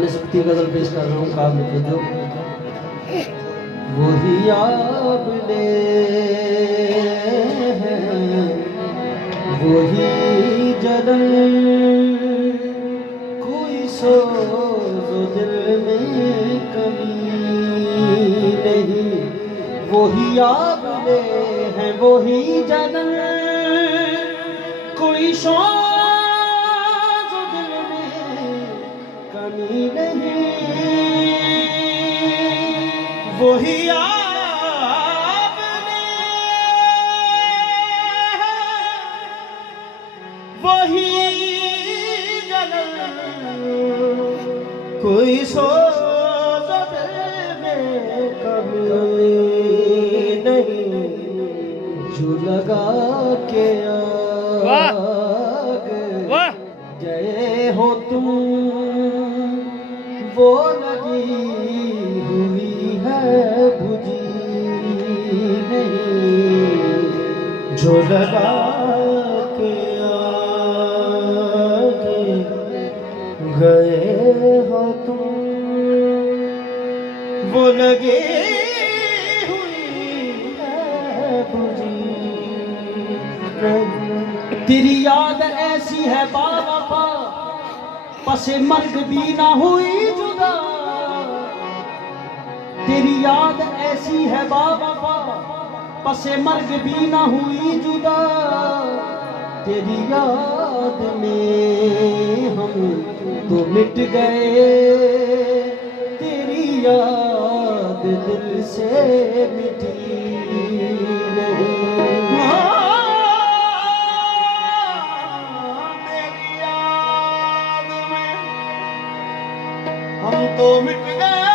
मौलाना शक्ति गजल पेश कर रहा हूँ काम में जो वही आपने वही जदल कोई सोच दिल में कमी नहीं वही आपने है वही जदल कोई सोच दिल में कमी नहीं वही आपने वही जलल कोई सोच में कमी नहीं जो लगा के आग गए हो तुम वो लगी हुई है बुझी नहीं जो लगा के आगे गए हो तुम वो लगे हुई है बुझी नहीं तेरी याद ऐसी है बाबा पसे मर्ग भी ना हुई जुदा तेरी याद ऐसी है बाबा पसे मर्ग भी ना हुई जुदा तेरी याद में हम तो मिट गए तेरी याद दिल से मिटी नहीं हम तो मिट गए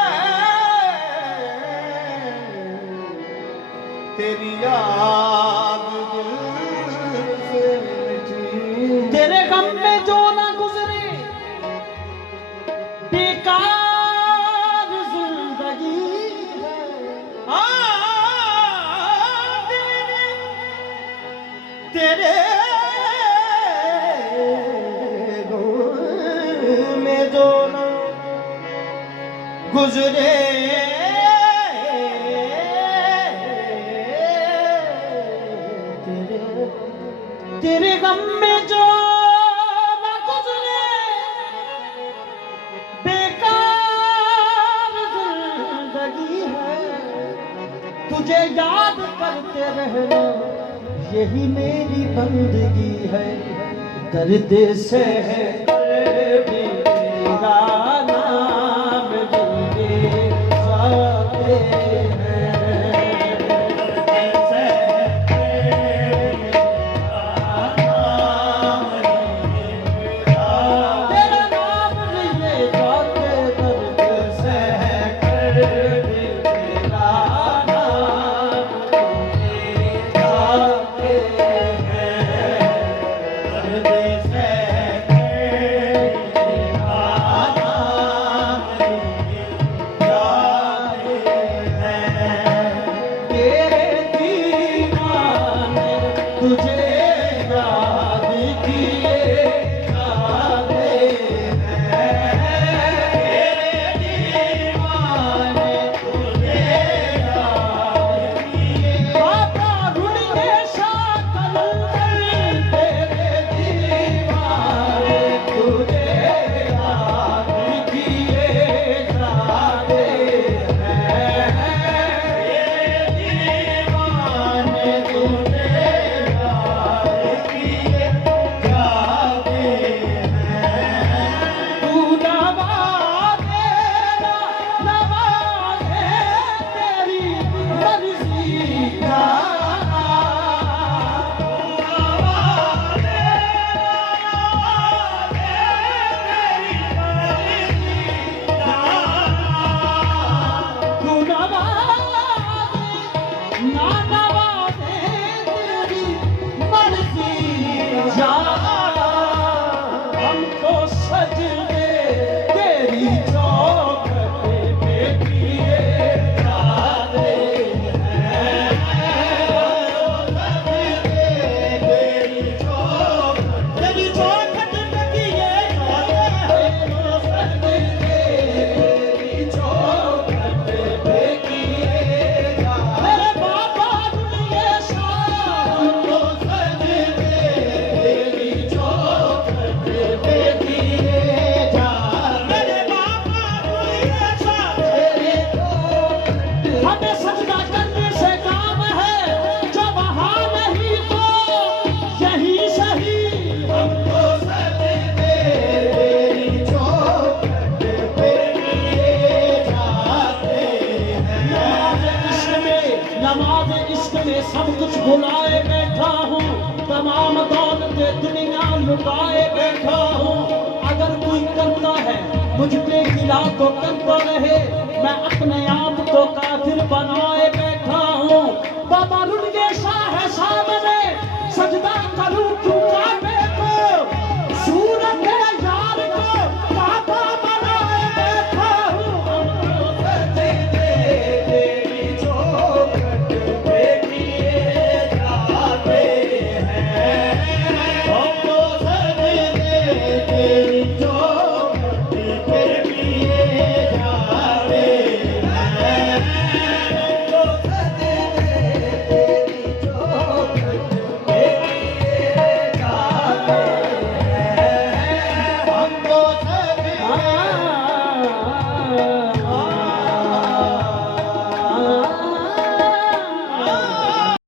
तेरी याद दिल से मिटी तेरे गम में जो ना गुजरे बेकार जिंदगी है तेरे गम में जो ना गुजरे तेरे गम में जो ना गुजरे बेकार जिंदगी है तुझे याद करते रहना यही मेरी बंदगी है दर्द से है भुलाए बैठा हूँ, तमाम दौलत दुनिया लुटाए बैठा हूँ। अगर कोई करता है मुझ पे गिला तो करता रहे, मैं अपने आप को काफिर बनाए